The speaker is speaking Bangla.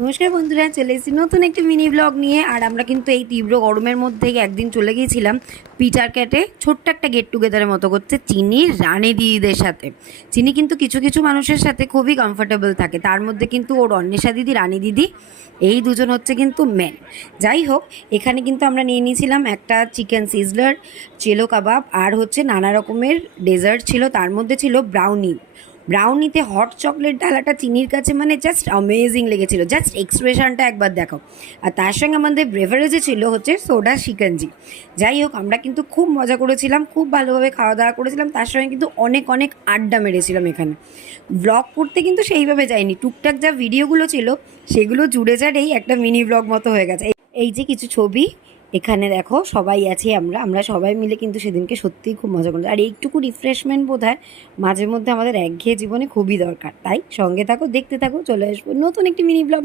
নমস্কার বন্ধুরা, চলে এসেছি নতুন একটি মিনি ব্লগ নিয়ে। আর আমরা কিন্তু এই তীব্র গরমের মধ্যে একদিন চলে গিয়েছিলাম পিটার ক্যাটে, ছোট্ট একটা গেট টুগেদারের মতো করতে চিনির রানী দিদিদের সাথে। চিনি কিন্তু কিছু কিছু মানুষের সাথে খুবই কমফোর্টেবল থাকে, তার মধ্যে কিন্তু ওর অন্বেষা দিদি, রানী দিদি, এই দুজন হচ্ছে কিন্তু মেন। যাই হোক, এখানে কিন্তু আমরা নিয়ে নিয়েছিলাম একটা চিকেন সিজলার, চেলো কাবাব, আর হচ্ছে নানা রকমের ডেজার্ট ছিল। তার মধ্যে ছিল ব্রাউনিতে হট চকলেট ডালাটা চিনির কাছে মানে জাস্ট অ্যামেজিং লেগেছিল। জাস্ট এক্সপ্রেশনটা একবার দেখো। আর তার সঙ্গে আমাদের ব্রেভারেজে ছিল হচ্ছে সোডা শিকঞ্জি। যাই হোক, আমরা কিন্তু খুব মজা করেছিলাম, খুব ভালোভাবে খাওয়া দাওয়া করেছিলাম, তার সঙ্গে কিন্তু অনেক অনেক আড্ডা মেরেছিলাম এখানে। ব্লগ করতে কিন্তু সেইভাবে যাইনি, টুকটাক যা ভিডিওগুলো ছিল সেগুলো জুড়ে জাড়েই একটা মিনি ব্লগ মতো হয়ে গেছে। এই যে কিছু ছবি এখানে দেখো, সবাই আছি আমরা আমরা সবাই মিলে কিন্তু সেদিনকে সত্যিই খুব মজা করলাম। আর এইটুকু রিফ্রেশমেন্ট বোধহয় মাঝে মধ্যে আমাদের একঘেয়ে জীবনে খুবই দরকার। তাই সঙ্গে থাকো, দেখতে থাকো, চলে আসবো নতুন একটি মিনি ব্লগ।